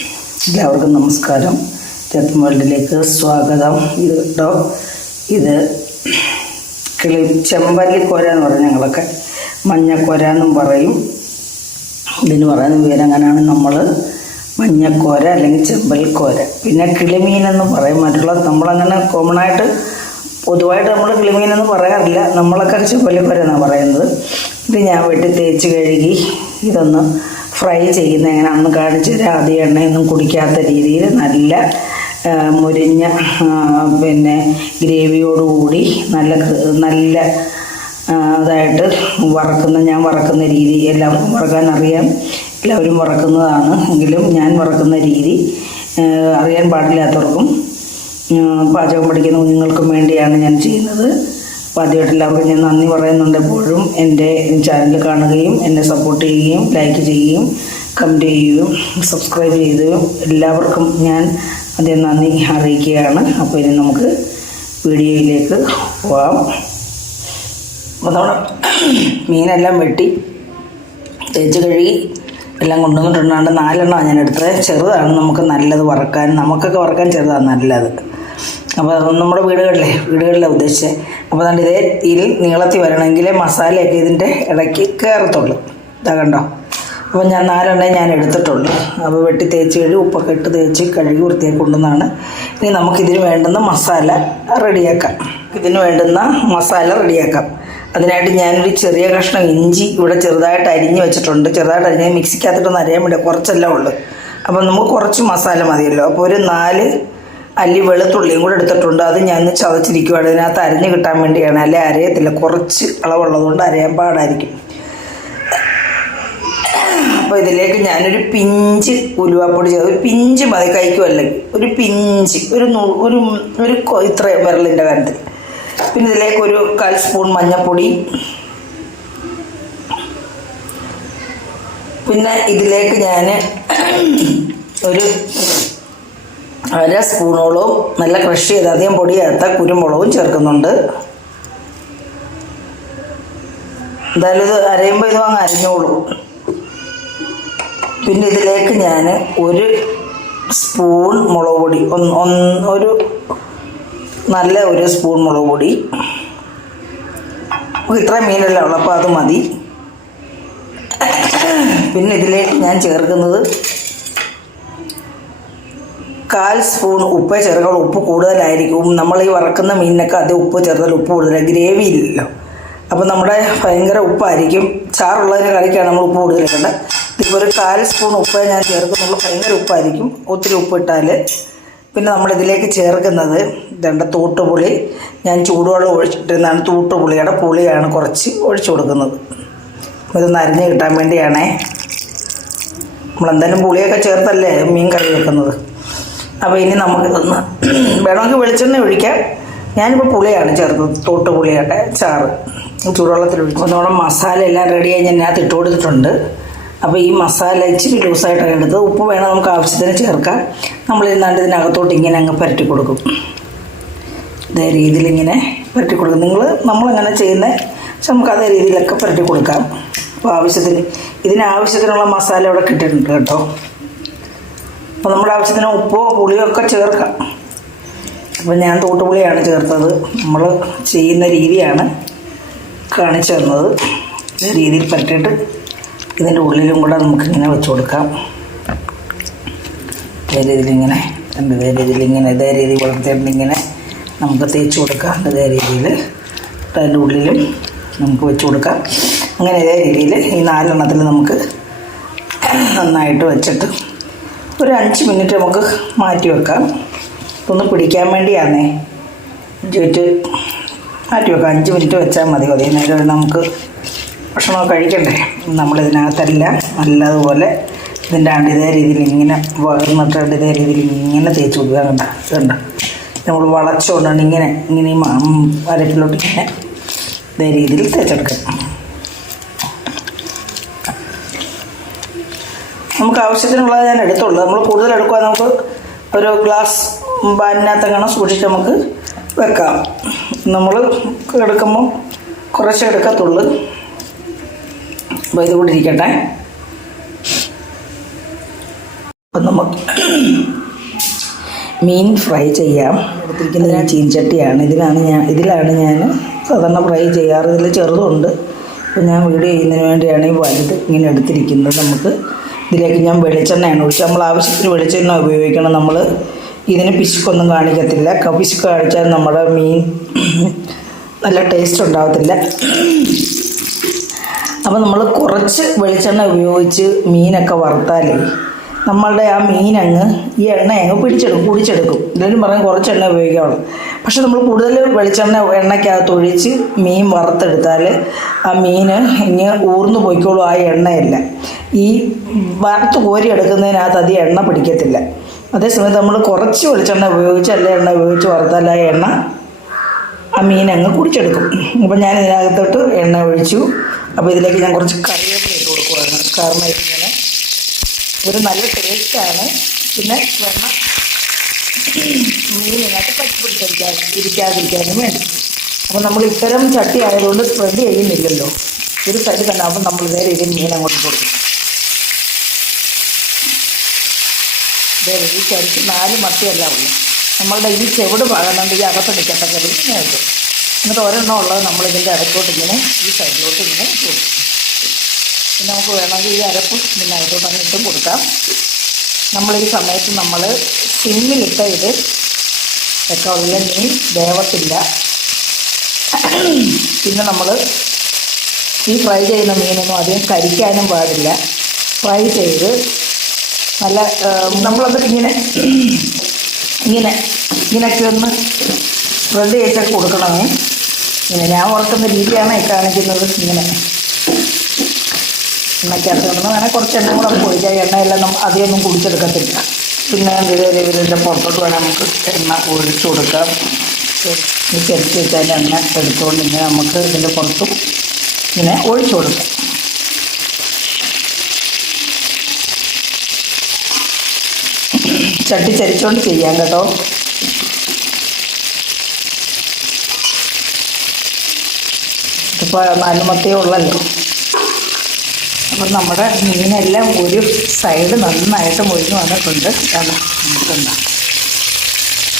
എല്ലാവർക്കും നമസ്കാരം. രത്ന വേൾഡിലേക്ക് സ്വാഗതം. ഇത് ചെമ്പല്ലിക്കോര എന്ന് പറയും, ഞങ്ങളൊക്കെ മഞ്ഞക്കോര എന്നും പറയും. ഇതിന് പറയുന്ന പേരങ്ങനെയാണ്. നമ്മൾ മഞ്ഞക്കോര അല്ലെങ്കിൽ ചെമ്പല്ലിക്കോര, പിന്നെ കിളിമീനെന്ന് പറയും. മറ്റുള്ള നമ്മളങ്ങനെ കോമണായിട്ട് പൊതുവായിട്ട് നമ്മൾ കിളിമീനെന്ന് പറയാറില്ല. നമ്മളൊക്കെ ചെമ്പല്ലിക്കോര എന്നാണ് പറയുന്നത്. ഇത് ഞാൻ വെട്ടി തേച്ച് കഴുകി ഇതൊന്ന് ഫ്രൈ ചെയ്യുന്ന എങ്ങനെയാണെന്ന് കാണിച്ചു തരാം. ആദ്യം എണ്ണയൊന്നും കുടിക്കാത്ത രീതിയിൽ നല്ല മുരിഞ്ഞ പിന്നെ ഗ്രേവിയോടുകൂടി നല്ല അതായിട്ട് ഞാൻ വറക്കുന്ന രീതി എല്ലാവർക്കും വറക്കാൻ അറിയാം. എല്ലാവരും വറക്കുന്നതാണ്. എങ്കിലും ഞാൻ വറക്കുന്ന രീതി അറിയാൻ പാടില്ലാത്തവർക്കും പാചകം പഠിക്കുന്ന കുഞ്ഞുങ്ങൾക്കും വേണ്ടിയാണ് ഞാൻ ചെയ്യുന്നത്. അപ്പോൾ ആദ്യമായിട്ട് എല്ലാവർക്കും ഞാൻ നന്ദി പറയുന്നുണ്ട്. എപ്പോഴും എൻ്റെ ചാനൽ കാണുകയും എന്നെ സപ്പോർട്ട് ചെയ്യുകയും ലൈക്ക് ചെയ്യുകയും കമൻറ്റ് ചെയ്യുകയും സബ്സ്ക്രൈബ് ചെയ്തുകയും എല്ലാവർക്കും ഞാൻ ആദ്യം നന്ദി അറിയിക്കുകയാണ്. അപ്പോൾ ഇനി നമുക്ക് വീഡിയോയിലേക്ക് പോവാം. അപ്പോൾ നമ്മുടെ മീനെല്ലാം വെട്ടി തേച്ച് കഴുകി എല്ലാം കൊണ്ടുവന്നിട്ടുണ്ടാണ്ട് 4 എണ്ണമാണ് ഞാൻ എടുത്തത്. ചെറുതാണ് നമുക്ക് നല്ലത് വറക്കാൻ, നമുക്കൊക്കെ വറക്കാൻ ചെറുതാണ് നല്ലത്. അപ്പോൾ നമ്മുടെ വീടുകളിലെ ഉദ്ദേശിച്ചത്. അപ്പോൾ അതുകൊണ്ട് ഇതേ ഇതിൽ നീളത്തിൽ വരണമെങ്കിൽ മസാലയൊക്കെ ഇതിൻ്റെ ഇടയ്ക്ക് കയറത്തുള്ളൂ. ഇതാ കണ്ടോ. അപ്പോൾ ഞാൻ 4 എണ്ണ ഞാൻ എടുത്തിട്ടുള്ളൂ. അപ്പോൾ വെട്ടി തേച്ച് കഴുകി ഉപ്പൊക്കെ ഇട്ട് തേച്ച് കഴുകി വൃത്തിയാക്കി കൊണ്ടുവന്നാണ്. ഇനി നമുക്കിതിന് വേണ്ടുന്ന മസാല റെഡിയാക്കാം. അതിനായിട്ട് ഞാനൊരു ചെറിയ കഷ്ണം ഇഞ്ചി ഇവിടെ ചെറുതായിട്ട് അരിഞ്ഞ് വെച്ചിട്ടുണ്ട്. ചെറുതായിട്ട് അരിഞ്ഞ് മിക്സിക്കകത്തിട്ടൊന്ന് അരിയാൻ വേണ്ടി കുറച്ചെല്ലാം ഉള്ളു. അപ്പോൾ നമുക്ക് കുറച്ച് മസാല മതിയല്ലോ. അപ്പോൾ ഒരു 4 അല്ലി വെളുത്തുള്ളിയും കൂടെ എടുത്തിട്ടുണ്ട്. അത് ഞാൻ ചതച്ചിരിക്കുവാണ്. ഇതിനകത്ത് അരിഞ്ഞ് കിട്ടാൻ വേണ്ടിയാണ്. അല്ലെ അരയത്തില്ല, കുറച്ച് അളവുള്ളതുകൊണ്ട് അരയാൻ പാടായിരിക്കും. അപ്പോൾ ഇതിലേക്ക് ഞാനൊരു പിഞ്ച് ഉലുവാപ്പൊടി ഒരു പിഞ്ച് മതി, കഴിക്കുമല്ലെങ്കിൽ ഒരു പിഞ്ച് ഒരു ഇത്ര വിരലിൻ്റെ കാര്യത്തിൽ. പിന്നെ ഇതിലേക്ക് ഒരു 1/4 സ്പൂൺ മഞ്ഞൾപ്പൊടി, പിന്നെ ഇതിലേക്ക് ഞാൻ ഒരു 1/2 സ്പൂണോളം നല്ല ക്രഷ് ചെയ്ത് അധികം പൊടിയാത്ത കുരുമുളകും ചേർക്കുന്നുണ്ട്. എന്തായാലും ഇത് അരയുമ്പോൾ ഇത് അങ്ങ് അരിഞ്ഞോളൂ. പിന്നെ ഇതിലേക്ക് ഞാൻ 1 സ്പൂൺ മുളക് പൊടി, നല്ല 1 സ്പൂൺ മുളക് പൊടി. ഇത്രയും മീനെല്ലാം ഉള്ളു, അപ്പോൾ അത് മതി. പിന്നെ ഇതിലേക്ക് ഞാൻ ചേർക്കുന്നത് 1/4 സ്പൂൺ ഉപ്പ് ചേർക്കണം. ഉപ്പ് കൂടുതലായിരിക്കും. നമ്മൾ ഈ വറക്കുന്ന മീനിനൊക്കെ അത് ഉപ്പ് ചേർത്താൽ ഉപ്പ് കൂടുതലാണ്. ഗ്രേവി ഇല്ലല്ലോ, അപ്പോൾ നമ്മുടെ ഭയങ്കര ഉപ്പായിരിക്കും. ചാറുള്ളതിന് കറിക്കാണ് നമ്മൾ ഉപ്പ് കൂടുതൽ ഇടേണ്ടത്. ഇപ്പോൾ ഒരു 1/4 സ്പൂൺ ഉപ്പ് ഞാൻ ചേർക്കുന്നുള്ളൂ. ഭയങ്കര ഉപ്പായിരിക്കും ഒത്തിരി ഉപ്പിട്ടാൽ. പിന്നെ നമ്മളിതിലേക്ക് ചേർക്കുന്നത് തൂട്ടുപുളി. ഞാൻ ചൂടുവെള്ളം ഒഴിച്ചിട്ടിരുന്നാണ്. തൂട്ടുപുളിയുടെ പുളിയാണ് കുറച്ച് ഒഴിച്ചു കൊടുക്കുന്നത്. ഇതൊന്ന് അരിഞ്ഞ് കിട്ടാൻ വേണ്ടിയാണേ. നമ്മളെന്തായാലും പുളിയൊക്കെ ചേർത്തല്ലേ മീൻ കറി വെക്കുന്നത്. അപ്പോൾ ഇനി നമുക്കിതൊന്ന് വേണമെങ്കിൽ വെളിച്ചെണ്ണ ഒഴിക്കാം. ഞാനിപ്പോൾ പുളിയാണ് ചേർത്തത്, തൂട്ടുപുളിയുടെ ചാറ് ചൂടുവെള്ളത്തിൽ ഒഴിക്കും. നമ്മുടെ മസാല എല്ലാം റെഡിയായി ഞാൻ ഇതിനകത്ത് ഇട്ട് കൊടുത്തിട്ടുണ്ട്. അപ്പോൾ ഈ മസാല ഇച്ചിരി ലൂസായിട്ടാണ് എടുത്തത്. ഉപ്പ് വേണം നമുക്ക് ആവശ്യത്തിന് ചേർക്കാം. നമ്മളിരുന്നാണ്ട് ഇതിനകത്തോട്ട് ഇങ്ങനെ അങ്ങ് പരട്ടി കൊടുക്കും. ഇതേ രീതിയിൽ ഇങ്ങനെ പരട്ടി കൊടുക്കും. നമ്മളെങ്ങനെ ചെയ്യുന്നത് പക്ഷെ നമുക്ക് അതേ രീതിയിലൊക്കെ പരട്ടി കൊടുക്കാം. അപ്പോൾ ഇതിനാവശ്യത്തിനുള്ള മസാല ഇവിടെ കിട്ടിയിട്ടുണ്ട് കേട്ടോ. അപ്പോൾ നമ്മുടെ ആവശ്യത്തിന് ഉപ്പോ പുളിയോ ഒക്കെ ചേർക്കാം. അപ്പോൾ ഞാൻ തൂട്ടുപുളിയാണ് ചേർത്തത്. നമ്മൾ ചെയ്യുന്ന രീതിയാണ് കാണിച്ചു തന്നത്. ഈ രീതിയിൽ പരട്ടിയിട്ട് ഇതിൻ്റെ ഉള്ളിലും കൂടെ നമുക്കിങ്ങനെ വെച്ച് കൊടുക്കാം. ഇതേ രീതിയിലിങ്ങനെ ഇതേ രീതിയിൽ വളർത്തിയിട്ടിങ്ങനെ നമുക്ക് തേച്ച് കൊടുക്കാം. ഇതേ രീതിയിൽ അതിൻ്റെ ഉള്ളിലും നമുക്ക് വെച്ച് കൊടുക്കാം. അങ്ങനെ ഇതേ രീതിയിൽ ഈ 4 എണ്ണത്തിൽ നമുക്ക് നന്നായിട്ട് വെച്ചിട്ട് ഒരു 5 മിനിറ്റ് നമുക്ക് മാറ്റി വെക്കാം. ഒന്ന് പിടിക്കാൻ വേണ്ടിയാണേ മാറ്റി വെക്കാം. 5 മിനിറ്റ് വെച്ചാൽ മതി. അതേ നേരം നമുക്ക് ഭക്ഷണമൊക്കെ കഴിക്കണ്ടേ. നമ്മളിതിനകത്തെല്ലാം നല്ലതുപോലെ ഇതിൻ്റെ ഇതേ രീതിയിൽ ഇങ്ങനെ വന്നിട്ടുണ്ട്. ഇതേ രീതിയിൽ ഇങ്ങനെ തേച്ച് കൊടുക്കുക. കണ്ട നമ്മൾ വളച്ചുകൊണ്ടാണ് ഇങ്ങനെ അരപ്പിലോട്ട് ഇങ്ങനെ ഇതേ രീതിയിൽ തേച്ചെടുക്കാം. നമുക്ക് ആവശ്യത്തിനുള്ളത് ഞാൻ എടുത്തുള്ളൂ. നമ്മൾ കൂടുതൽ എടുക്കുക നമുക്ക് ഒരു ഗ്ലാസ് ബാനിനകത്തെങ്ങനെ സൂക്ഷിച്ച് നമുക്ക് വെക്കാം. നമ്മൾ എടുക്കുമ്പോൾ കുറച്ച് എടുക്കത്തുള്ളൂ. അപ്പോൾ ഇത് കൂടി ഇരിക്കട്ടെ. അപ്പം നമുക്ക് മീൻ ഫ്രൈ ചെയ്യാം. എടുത്തിരിക്കുന്നത് ഞാൻ ചീൻചട്ടിയാണ്. ഇതിലാണ് ഞാൻ സാധാരണ ഫ്രൈ ചെയ്യാറ്. ഇതിൽ ചെറുതുണ്ട്. അപ്പോൾ ഞാൻ വീഡിയോ ചെയ്യുന്നതിന് വേണ്ടിയാണ് ഈ വലുത് ഇങ്ങനെ എടുത്തിരിക്കുന്നത്. നമുക്ക് ഇതിലേക്ക് ഞാൻ വെളിച്ചെണ്ണയാണ് ഒഴിച്ച്, നമ്മൾ ആവശ്യത്തിന് വെളിച്ചെണ്ണ ഉപയോഗിക്കണം. നമ്മൾ ഇതിന് പിശുക്കൊന്നും കാണിക്കത്തില്ല. പിശുക്ക് കാണിച്ചാൽ നമ്മുടെ മീൻ നല്ല ടേസ്റ്റ് ഉണ്ടാകത്തില്ല. അപ്പോൾ നമ്മൾ കുറച്ച് വെളിച്ചെണ്ണ ഉപയോഗിച്ച് മീനൊക്കെ വറുത്താലേ നമ്മളുടെ ആ മീനങ്ങ് ഈ എണ്ണ അങ്ങ് കുടിച്ചെടുക്കും. എല്ലാവരും പറയും കുറച്ച് എണ്ണ ഉപയോഗിക്കാവുള്ളൂ. പക്ഷെ നമ്മൾ കൂടുതൽ വെളിച്ചെണ്ണ എണ്ണയ്ക്കകത്ത് ഒഴിച്ച് മീൻ വറുത്തെടുത്താൽ ആ മീൻ ഇങ്ങനെ ഊർന്നു പോയിക്കോളും. ആ എണ്ണയല്ല ഈ വറുത്ത് കോരി എടുക്കുന്നതിനകത്ത് അധികം എണ്ണ പിടിക്കത്തില്ല. അതേസമയത്ത് നമ്മൾ കുറച്ച് വെളിച്ചെണ്ണ ഉപയോഗിച്ച് അല്ല എണ്ണ ഉപയോഗിച്ച് വറുത്താൽ ആ എണ്ണ ആ മീനങ്ങ് കുടിച്ചെടുക്കും. അപ്പം ഞാൻ ഇതിനകത്തോട്ട് എണ്ണ ഒഴിച്ചു. അപ്പോൾ ഇതിലേക്ക് ഞാൻ കുറച്ച് കറിവേപ്പില ഇട്ട് കൊടുക്കുവാണ്. കാരണം ഇങ്ങനെ ഒരു നല്ല ടേസ്റ്റാണ്. പിന്നെ വെണ്ണ മീനിനകത്ത് ഇരിക്കാതിരിക്കാനും വേണ്ടി. അപ്പോൾ നമ്മൾ ഇത്തരം ചട്ടി ആയതുകൊണ്ട് സ്പ്രെഡ് ചെയ്യുന്നില്ലല്ലോ, ഒരു സൈഡ് തന്നെ. അപ്പം നമ്മൾ നേരെ ഇതിന് മീൻ അങ്ങോട്ട് കൊടുക്കും. ഈ ചരിച്ച് 4 മത്തിയല്ല ഉള്ളു. നമ്മളുടെ ഈ ചെവിട് ഭാഗമുണ്ട് ഈ അകത്ത് നിൽക്കത്തക്കത് ഇങ്ങനെ ഇട്ടു. എന്നിട്ട് ഒരെണ്ണം ഉള്ളത് നമ്മളിതിൻ്റെ അരക്കോട്ട് ഇങ്ങനെ ഈ സൈഡിലോട്ട് ഇങ്ങനെ കൊടുക്കും. പിന്നെ നമുക്ക് വേണമെങ്കിൽ ഈ അരപ്പ് പിന്നെ അകത്തോട്ട് അങ്ങ് ഇട്ടും കൊടുക്കാം. നമ്മളീ സമയത്ത് നമ്മൾ സിമ്മിലിട്ട ഇത് വെക്കാവുള്ള മീൻ വേവത്തില്ല. പിന്നെ നമ്മൾ ഈ ഫ്രൈ ചെയ്യുന്ന മീനൊന്നും അധികം കരിക്കാനും പാടില്ല. ഫ്രൈ ചെയ്ത് നല്ല നമ്മളത് ഇങ്ങനെയൊക്കെ ഒന്ന് സ്പ്രെഡ് ചെയ്തൊക്കെ കൊടുക്കണമേ. ഇങ്ങനെ ഞാൻ ഓർക്കുന്ന രീതിയാണ് ഈ കാണിക്കുന്നത്. ഇങ്ങനെ എണ്ണയ്ക്കകത്ത് കിടന്ന് വേണേൽ കുറച്ച് എണ്ണ കൂടെ നമുക്ക് ഒഴിക്കാം. എണ്ണയെല്ലാം അധികമൊന്നും കുടിച്ചെടുക്കത്തില്ല. പിന്നെ ഇതിൻ്റെ പുറത്തോട്ട് വേണം നമുക്ക് എണ്ണ ഒഴിച്ചു കൊടുക്കാം. ചെരിച്ച് വെച്ചാൽ എണ്ണ എടുത്തുകൊണ്ട് ഇങ്ങനെ നമുക്ക് ഇതിൻ്റെ പുറത്തും ഇങ്ങനെ ഒഴിച്ചു കൊടുക്കാം. ചട്ടി ചരിച്ചുകൊണ്ട് ചെയ്യാം കേട്ടോ. ഇപ്പോൾ 4 മത്തിയേ ഉള്ളല്ലോ. അപ്പം നമ്മുടെ മീനെല്ലാം ഒരു സൈഡ് നന്നായിട്ട് മുരിഞ്ഞ് വന്നിട്ടുണ്ട്. നമുക്കെന്താ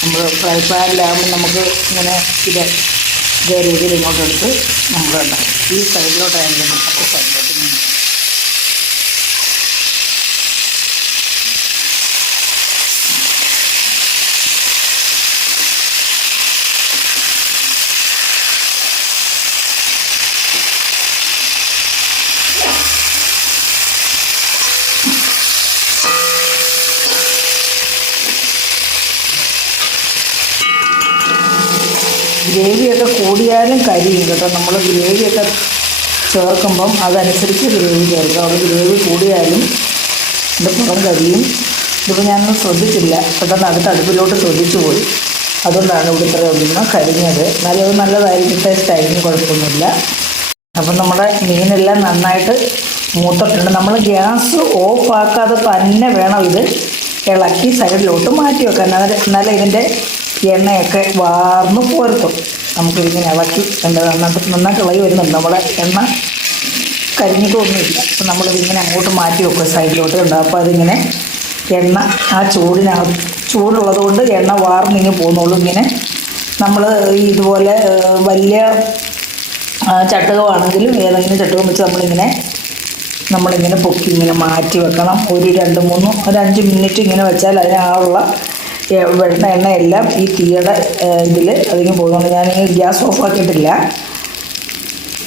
നമ്മൾ ഫ്രൈ പാനിലാകുമ്പോൾ നമുക്ക് ഇങ്ങനെ ഇതേ രീതിയിൽ ഇങ്ങോട്ടെടുത്ത് നമുക്കുണ്ടാകും. ഈ സൈഡിലോട്ടായാലും നമുക്ക് സൈഡിലോട്ട് ഗ്രേവിയൊക്കെ കൂടിയാലും കരിയും കേട്ടോ. നമ്മൾ ഗ്രേവിയൊക്കെ ചേർക്കുമ്പം അതനുസരിച്ച് ഗ്രേവി ചേർക്കുക. അവിടെ ഗ്രേവി കൂടിയാലും എൻ്റെ പുറം കരിയും. ഇതിപ്പോൾ ഞാനൊന്നും ശ്രദ്ധിച്ചില്ല, പെട്ടെന്ന് അടുപ്പിലോട്ട് ശ്രദ്ധിച്ചു പോയി. അതുകൊണ്ടാണ് ഇവിടെ ഇത്ര ഒന്നും കരിഞ്ഞത്. നല്ലത് നല്ലതായിരിക്കും, ടേസ്റ്റായിരിക്കും, കുഴപ്പമൊന്നുമില്ല. അപ്പം നമ്മുടെ മീനെല്ലാം നന്നായിട്ട് മൂത്തിട്ടുണ്ട്. നമ്മൾ ഗ്യാസ് ഓഫ് ആക്കാതെ തന്നെ വേണം ഇത് ഇളക്കി സൈഡിലോട്ട് മാറ്റി വെക്കാൻ. എന്നാലും ഇതിൻ്റെ എണ്ണയൊക്കെ വാർന്ന് പോരത്തും. നമുക്കിതിങ്ങനെ ഇളക്കി നന്നായിട്ട് ഇളകി വരുന്നുണ്ട്. നമ്മുടെ എണ്ണ കരിഞ്ഞിട്ടൊന്നുമില്ല. അപ്പം നമ്മളിതിങ്ങനെ അങ്ങോട്ട് മാറ്റി വെക്കുക സൈഡിലോട്ട് ഉണ്ട്. അപ്പോൾ അതിങ്ങനെ എണ്ണ ആ ചൂടുള്ളത് കൊണ്ട് എണ്ണ വാർന്നിങ്ങനെ പോകുന്നുള്ളൂ. ഇങ്ങനെ നമ്മൾ ഇതുപോലെ വലിയ ചട്ടുകമാണെങ്കിലും ഏതെങ്കിലും ചട്ടുകം വെച്ച് നമ്മളിങ്ങനെ പൊക്കി ഇങ്ങനെ മാറ്റി വെക്കണം. ഒരു 5 മിനിറ്റ് ഇങ്ങനെ വെച്ചാൽ അതിനുള്ള എണ്ണയെല്ലാം ഈ തീയുടെ ഇതിൽ അതിങ്ങനെ പോകുന്നുണ്ട്. ഞാൻ ഗ്യാസ് ഓഫ് ആക്കിയിട്ടില്ല,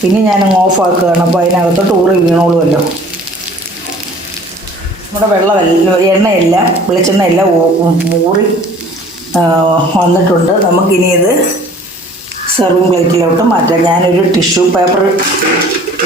പിന്നെ ഞാനങ്ങ് ഓഫ് ആക്കുകയാണ്. അപ്പോൾ അതിനകത്തോട്ട് ഊറി വീണോളുമല്ലോ. നമ്മുടെ എണ്ണയെല്ലാം വെളിച്ചെണ്ണയെല്ലാം ഊറി വന്നിട്ടുണ്ട്. നമുക്കിനി ഇത് സെർവിങ് പ്ലേറ്റിലോട്ട് മാറ്റാം. ഞാനൊരു ടിഷ്യൂ പേപ്പർ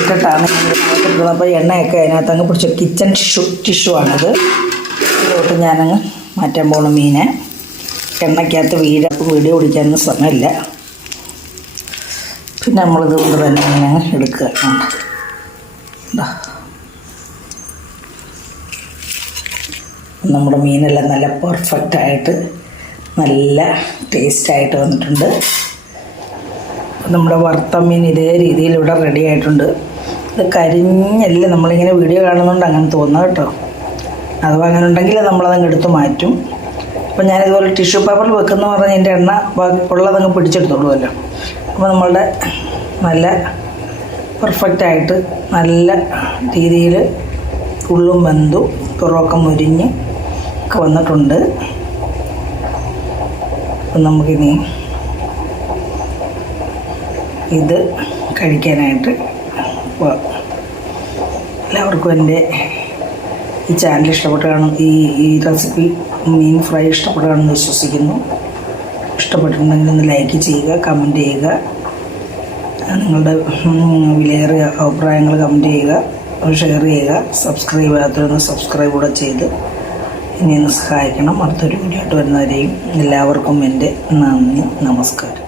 ഇട്ടിട്ടാണ് ഇട്ടിട്ടുള്ളത്. അപ്പോൾ എണ്ണയൊക്കെ അതിനകത്ത് അങ്ങ് പിടിച്ച കിച്ചൺ ടിഷ്യൂ ആണിത്. ഇതിലോട്ട് ഞാനങ്ങ് മാറ്റാൻ പോകണം മീനെ. എണ്ണയ്ക്കകത്ത് വീഡിയോ പിടിക്കാനൊന്നും സമയമില്ല. പിന്നെ നമ്മളിത് കൊണ്ട് തന്നെ ഇങ്ങനെ എടുക്കുക. നമ്മുടെ മീനെല്ലാം നല്ല പെർഫെക്റ്റായിട്ട് നല്ല ടേസ്റ്റായിട്ട് വന്നിട്ടുണ്ട്. നമ്മുടെ വറുത്ത മീൻ ഇതേ രീതിയിൽ ഇവിടെ റെഡി ആയിട്ടുണ്ട്. ഇത് കരിഞ്ഞല്ല, നമ്മളിങ്ങനെ വീഡിയോ കാണുന്നതുകൊണ്ട് അങ്ങനെ തോന്നുക കേട്ടോ. അഥവാ അങ്ങനെ ഉണ്ടെങ്കിൽ നമ്മളതങ്ങ് എടുത്ത് മാറ്റും. അപ്പോൾ ഞാനിതുപോലെ ടിഷ്യൂ പേപ്പറിൽ വെക്കുന്ന പറഞ്ഞാൽ എൻ്റെ എണ്ണ ഉള്ളതങ്ങ് പിടിച്ചെടുത്തോളുമല്ലോ. അപ്പോൾ നമ്മളുടെ നല്ല പെർഫെക്റ്റായിട്ട് നല്ല രീതിയിൽ ഉള്ളും വെന്തു പുറമൊക്കെ മുരിഞ്ഞ് ഒക്കെ വന്നിട്ടുണ്ട്. അപ്പം നമുക്കിനി ഇത് കഴിക്കാനായിട്ട് പോകാം. എല്ലാവർക്കും എൻ്റെ ഈ ചാനൽ ഇഷ്ടപ്പെട്ട് കാണും, ഈ റെസിപ്പി മീൻ ഫ്രൈ ഇഷ്ടപ്പെട്ട് കാണുമെന്ന് വിശ്വസിക്കുന്നു. ഇഷ്ടപ്പെട്ടിട്ടുണ്ടെങ്കിൽ ഒന്ന് ലൈക്ക് ചെയ്യുക, കമൻറ്റ് ചെയ്യുക, നിങ്ങളുടെ വിലയേറിയ അഭിപ്രായങ്ങൾ കമൻറ്റ് ചെയ്യുക, ഷെയർ ചെയ്യുക. സബ്സ്ക്രൈബ് ചെയ്യാത്തവരൊന്ന് സബ്സ്ക്രൈബ് കൂടെ ചെയ്ത് ഇനി ഒന്ന് സഹായിക്കണം. അടുത്തൊരു വീഡിയോ ആയിട്ട് വരുന്നവരെയും എല്ലാവർക്കും എൻ്റെ നന്ദി, നമസ്കാരം.